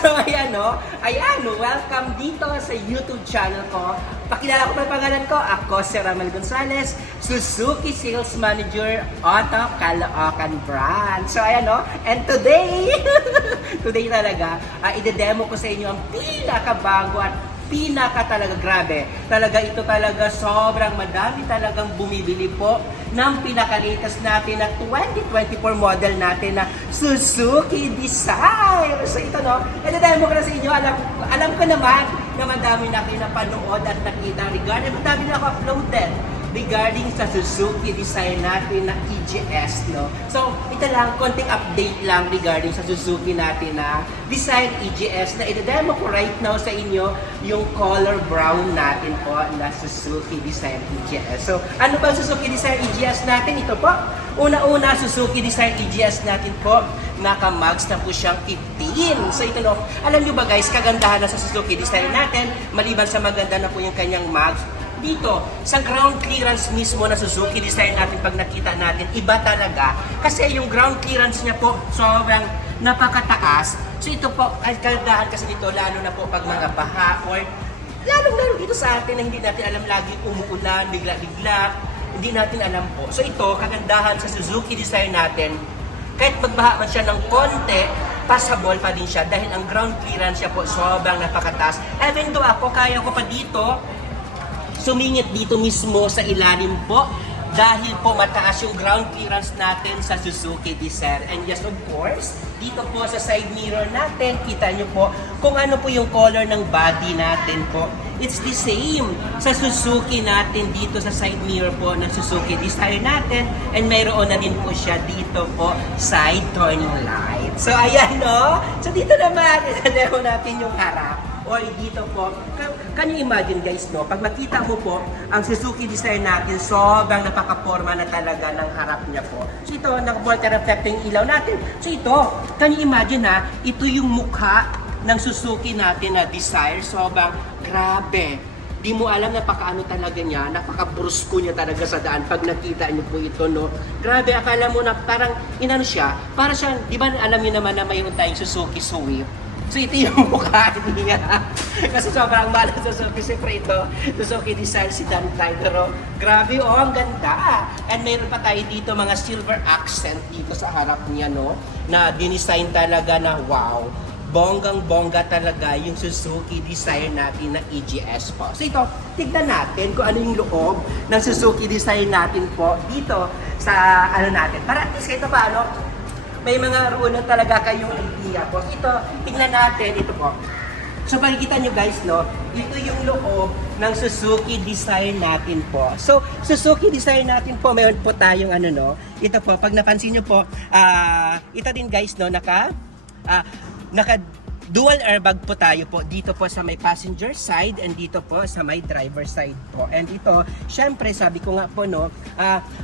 So ayan no, welcome dito sa YouTube channel ko. Pakilala ko pa yung pangalan ko, ako si Ramel Gonzalez, Suzuki Sales Manager, Auto Caloocan Brand. So ayan no, and today, today talaga, ide-demo ko sa inyo ang pinakabago at pinaka talaga grabe. Talaga ito talaga sobrang madami talagang bumibili po ng pinaka-latest natin na 2024 model natin na Suzuki Desire. So ito no, demo ko na sa inyo. Alam ko naman na madami na kayo napanood at nakita regarding, madami na ako uploaded regarding sa Suzuki Desire natin na EGS, no? So, ito lang, konting update lang regarding sa Suzuki natin na Desire EGS na ide-demo ko right now sa inyo yung color brown natin po na Suzuki Desire EGS. So, ano ba Suzuki Desire EGS natin? Ito po, una-una Suzuki Desire EGS natin po, naka-mags na po siyang 15. So, ito no, alam nyo ba guys, kagandahan na sa Suzuki Desire natin, maliban sa maganda na po yung kanyang mags, dito, sa ground clearance mismo na Suzuki Desire natin pag nakita natin, iba talaga. Kasi yung ground clearance niya po, sobrang napakataas. So ito po, ay kagandahan kasi dito, lalo na po pag mga baha or lalo dito sa atin na hindi natin alam lagi umuulan, bigla-bigla, hindi natin alam po. So ito, kagandahan sa Suzuki Desire natin, kahit magbaha man siya ng konti, passable pa din siya dahil ang ground clearance niya po sobrang napakataas. Even though ako, kaya ko pa dito, sumingit dito mismo sa ilalim po dahil po mataas yung ground clearance natin sa Suzuki Desire. And yes, of course, dito po sa side mirror natin, kita nyo po kung ano po yung color ng body natin po. It's the same sa Suzuki natin dito sa side mirror po ng Suzuki Desire natin. And mayroon na din po siya dito po side turning light. So ayan no. So dito naman, ilalaro natin yung harap. Or dito po, can you imagine guys no, pag makita mo po ang Suzuki Desire natin, sobrang napaka-forma na talaga ng harap niya po. So ito, naka-multi-reflector yung ilaw natin. So ito, can you imagine ha, ito yung mukha ng Suzuki natin na Desire, sobrang grabe. Di mo alam napakaano talaga niya, napaka-brusko niya talaga sa daan pag nakita niyo po ito no. Grabe, akala mo na parang inano siya, para siya, di ba alam niyo naman na mayroon tayong Suzuki Swift. So ito yung mukha niya. Kasi sobrang mahal sa Suzuki. Siyempre ito, Suzuki Desire Sedan type. Pero grabe oh, ang ganda. And mayroon pa tayo dito mga silver accent dito sa harap niya, no? Na dinesign talaga na wow. Bonggang-bongga talaga yung Suzuki Desire natin na EGS po. So ito, tignan natin kung ano yung loob ng Suzuki Desire natin po dito sa ano natin. Para at least ito pa ano, may mga runo talaga kayong idea po. Ito, tignan natin, ito po. So, makikita nyo guys, no? Ito yung loob ng Suzuki Desire natin po. So, Suzuki Desire natin po, mayroon po tayong ano, no? Ito po, pag napansin nyo po, ito din guys, no? Naka dual airbag po tayo po dito po sa may passenger side and dito po sa may driver side po. And ito, syempre sabi ko nga po no,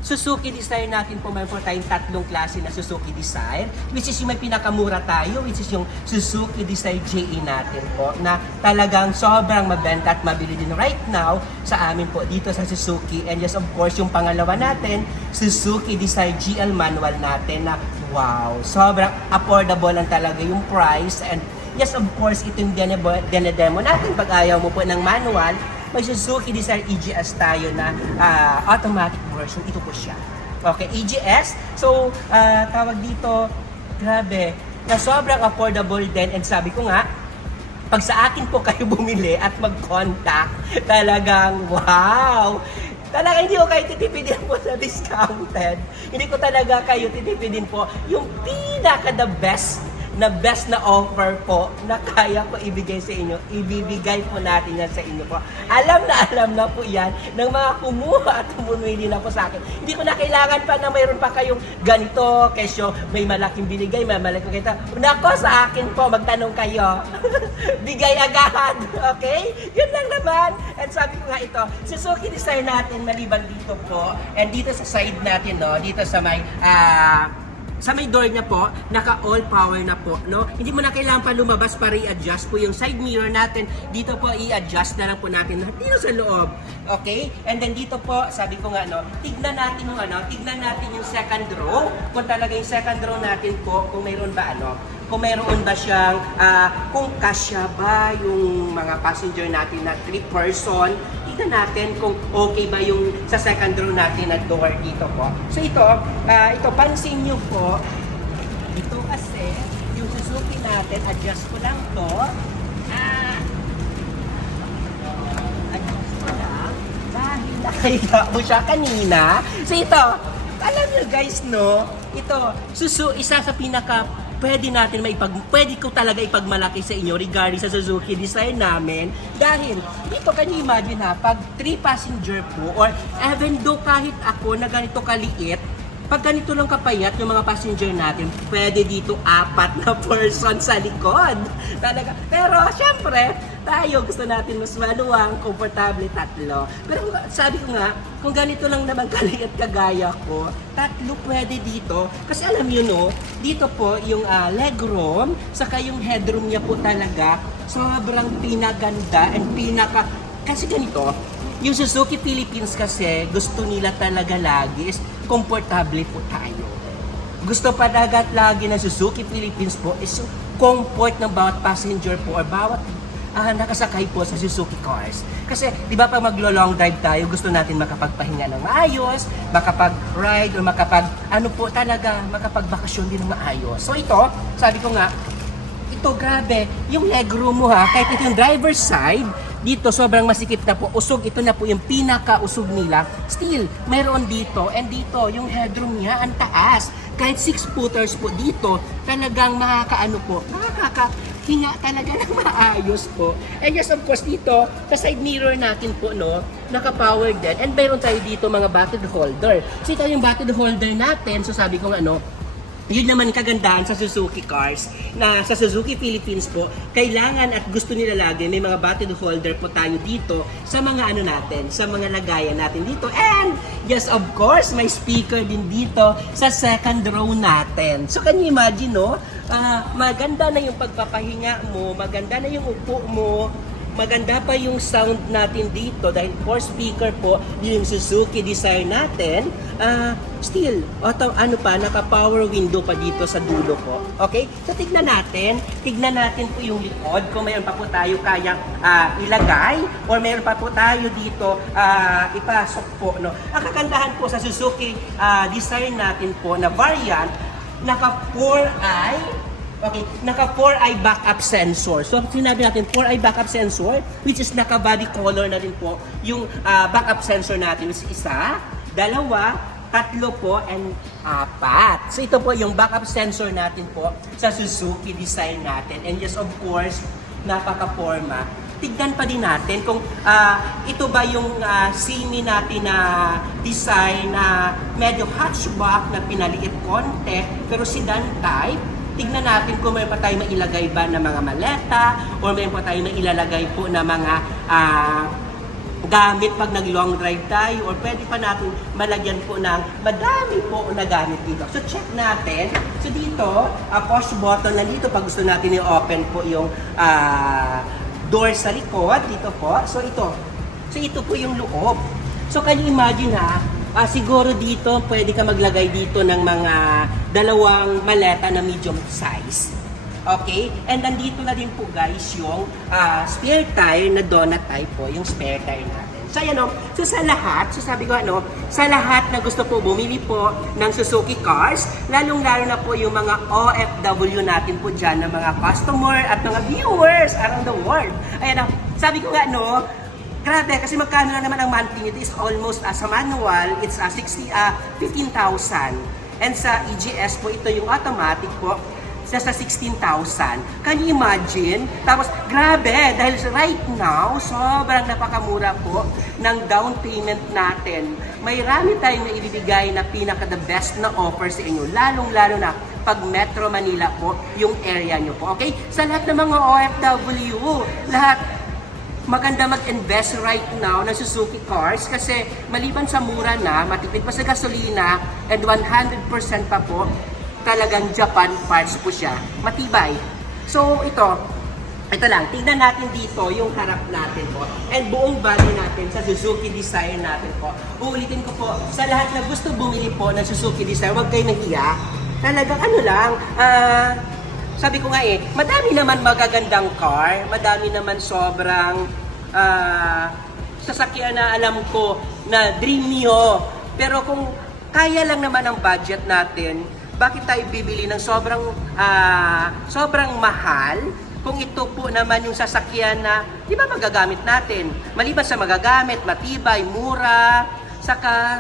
Suzuki Desire natin po, mayroon po tayong tatlong klase na Suzuki Desire, which is yung may pinakamura tayo, which is yung Suzuki Desire JE natin po, na talagang sobrang mabenta at mabili din right now sa amin po dito sa Suzuki. And yes, of course, yung pangalawa natin, Suzuki Desire GL manual natin na wow, sobrang affordable lang talaga yung price. And yes, of course, ito yung dinedemo natin. Pag ayaw mo po ng manual, may Suzuki Desire EGS tayo na automatic version. Ito po siya. Okay, EGS. So, tawag dito, grabe, na sobrang affordable din. And sabi ko nga, pag sa akin po kayo bumili at mag-contact, talagang wow! Talaga hindi ko kayo titipidin po sa discounted. Hindi ko talaga kayo titipidin po yung pinaka-the best na offer po na kaya ko ibigay sa inyo. Ibibigay po natin yan sa inyo po. Alam na po yan ng mga kumuha at pumumili na po sa akin. Hindi ko na kailangan pa na mayroon pa kayong ganito, kesyo may malaking binigay, may malaking kita. Nako, sa akin po, magtanong kayo. Bigay agad, okay? Yun lang naman. And sabi ko nga ito, Suzuki Desire natin maliban dito po, and dito sa side natin, no, dito sa may sa may door niya po, naka all power na po, no? Hindi mo na kailangan pa lumabas para i-adjust po yung side mirror natin. Dito po i-adjust na lang po natin dito sa loob. Okay? And then dito po, sabi ko nga no, tignan natin yung second row. Kung talaga yung second row natin po, kung mayroon ba kung mayroon ba siyang, kung kasya ba yung mga passenger natin na 3 person. Tignan natin kung okay ba yung sa second row natin na door dito po. So ito pansin nyo po, ito kasi yung Suzuki natin, adjust ko lang to. Adjust ko lang. Dahil nakita mo siya kanina. So ito, alam nyo guys, no? Ito, isa sa pinaka pwede ko talaga ipagmalaki sa inyo regarding sa Suzuki design namin. Dahil, dito can you imagine pag 3 passenger po, or even though kahit ako na ganito kaliit, pag ganito lang kapayat yung mga passenger natin, pwede dito 4 na person sa likod. Talaga. Pero syempre, tayo gusto natin mas maluwang, komportable 3. Pero sabi ko nga, kung ganito lang naman kaliit kagaya ko, 3 pwede dito. Kasi alam nyo no, dito po yung legroom, saka yung headroom niya po talaga, sobrang pinaganda and kasi ganito, yung Suzuki Philippines kasi, gusto nila talaga lagi is komportable po tayo. Gusto pa dagat lagi ng Suzuki Philippines po is yung comfort ng bawat passenger po or bawat nakasakay po sa Suzuki cars. Kasi, di ba pag maglo-long drive tayo, gusto natin makapagpahinga ng maayos, makapag-ride or makapagbakasyon din ng maayos. So ito, sabi ko nga, ito grabe, yung legroom mo kahit ito yung driver's side, dito sobrang masikip na po, usog, ito na po yung pinaka-usog nila. Still, mayroon dito, and dito, yung headroom niya, ang taas. Kahit 6-footers po dito, talagang nakakahinga talaga ng maayos po. And yes, of course, dito, sa side mirror natin po, no, naka-power din. And mayroon tayo dito mga battery holder. So ito yung battery holder natin, so sabi ko nga, yun naman kagandahan sa Suzuki cars na sa Suzuki Philippines po, kailangan at gusto nila lagi may mga battery holder po tayo dito sa mga natin, sa mga lagayan natin dito. And yes, of course, may speaker din dito sa second row natin. So can you imagine, no? Maganda na yung pagpapahinga mo, maganda na yung upo mo, maganda pa yung sound natin dito dahil 4 speaker po yung Suzuki design natin. Still, naka-power window pa dito sa dulo po. Okay? So tignan natin po yung likod kung mayroon pa po tayo kayang ilagay or mayroon pa po tayo dito ipasok po. No? Ang kagandahan po sa Suzuki design natin po na variant, naka 4-eye backup sensor. So, sinabi natin 4-eye backup sensor, which is naka-body color na rin po yung backup sensor natin. Which is 1, 2, 3 po, and 4. So, ito po yung backup sensor natin po sa Suzuki design natin. And yes, of course, napaka-forma. Tignan pa din natin kung ito ba yung semi natin na design na medyo hatchback na pinaliit konti, pero sedan type. Tignan natin kung mayroon pa tayo mailagay ba na mga maleta or mayroon pa tayo mailalagay po na mga gamit pag nag-long drive tayo or pwede pa natin malagyan po ng madami po na gamit dito. So check natin. So dito, push button na dito pag gusto natin i-open po yung door sa likod. Dito po. So ito po yung loob. So can you imagine siguro dito, pwede ka maglagay dito ng mga 2 maleta na medium size. Okay? And nandito na din po guys yung spare tire na donut type po, yung spare tire natin. So ayan sa lahat, sabi ko sa lahat na gusto po bumili po ng Suzuki cars, lalong-lalo na po yung mga OFW natin po dyan, na mga customer at mga viewers around the world. Ayan sabi ko nga grabe, kasi magkano na naman ang monthly nito is almost sa manual, it's 15,000. And sa EGS po, ito yung automatic po, sa 16,000. Can you imagine? Tapos, grabe, dahil right now, sobrang napakamura po ng down payment natin. May rami tayong naibibigay na pinaka-the best na offer sa inyo, lalong-lalo na pag Metro Manila po, yung area nyo po. Okay? Sa lahat ng mga OFW, lahat, maganda mag-invest right now ng Suzuki cars kasi maliban sa mura na, matipid pa sa gasolina, and 100% pa po, talagang Japan parts po siya. Matibay. So ito lang, tignan natin dito yung harap natin po. And buong body natin sa Suzuki design natin po. Uulitin ko po, sa lahat na gusto bumili po ng Suzuki design, huwag kayo nahiya. Talagang sabi ko nga madami naman magagandang car, madami naman sobrang sasakyan na alam ko na dream niyo. Pero kung kaya lang naman ang budget natin, bakit tayo bibili ng sobrang mahal? Kung ito po naman yung sasakyan na, di ba magagamit natin? Maliban sa magagamit, matibay, mura, saka,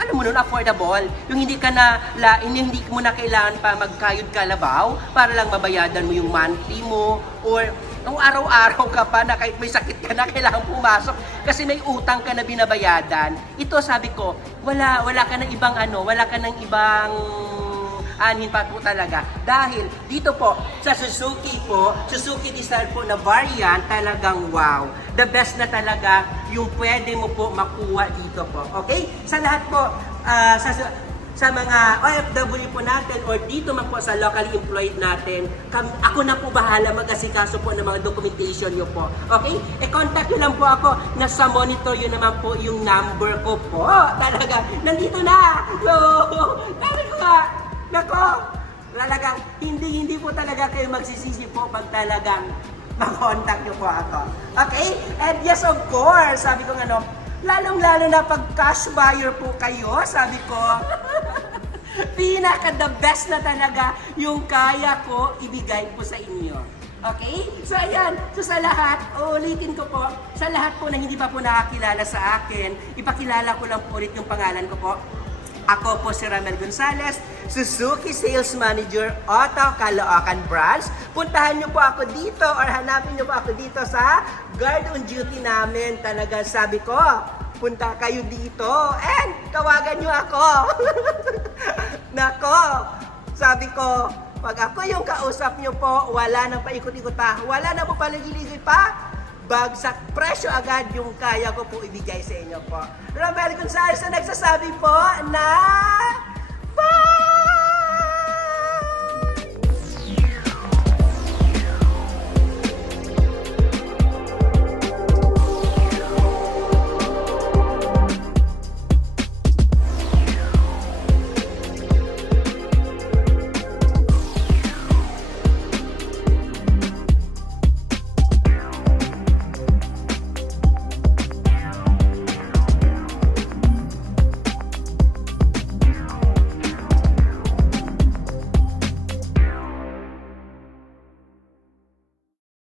alam mo nun, affordable. Yung hindi mo na kailangan pa magkayod kalabaw para lang mabayadan mo yung monthly mo, or nung araw-araw ka pa na kahit may sakit ka na kailangan pumasok kasi may utang ka na binabayadan. Ito sabi ko, wala ka ng ibang wala ka ng ibang anhin pa po talaga. Dahil dito po, sa Suzuki Desire po na variant, talagang wow. The best na talaga yung pwede mo po makuha dito po. Okay? Sa lahat po, sa mga OFW po natin or dito man po sa locally employed natin, ako na po bahala mag-asikaso po ng mga documentation nyo po. Okay? E-contact nyo lang po ako. Nasa monitor yun naman po yung number ko po. Talaga, nandito na! Sabi ko nga, nako, talagang hindi po talaga kayo magsisisi po pag talagang mag-contact nyo po ako. Okay? And yes, of course, sabi ko lalong-lalo na pag cash buyer po kayo, sabi ko, pinaka the best na talaga yung kaya ko ibigay po sa inyo. Okay? So ayan, sa lahat, ulitin ko po, sa lahat po na hindi pa po nakakilala sa akin, ipakilala ko lang po ulit yung pangalan ko po. Ako po si Ramel Gonzales, Suzuki Sales Manager, Auto Caloocan Branch. Puntahan niyo po ako dito or hanapin niyo po ako dito sa guard on duty namin. Talaga sabi ko, punta kayo dito and tawagan niyo ako. Nako, sabi ko, pag ako yung kausap niyo po, wala nang paikot-ikot pa, wala na po paligid-ligid pa. Bagsak presyo agad yung kaya ko po ibigay sa inyo po. Ramel Gonzales na nagsasabi po na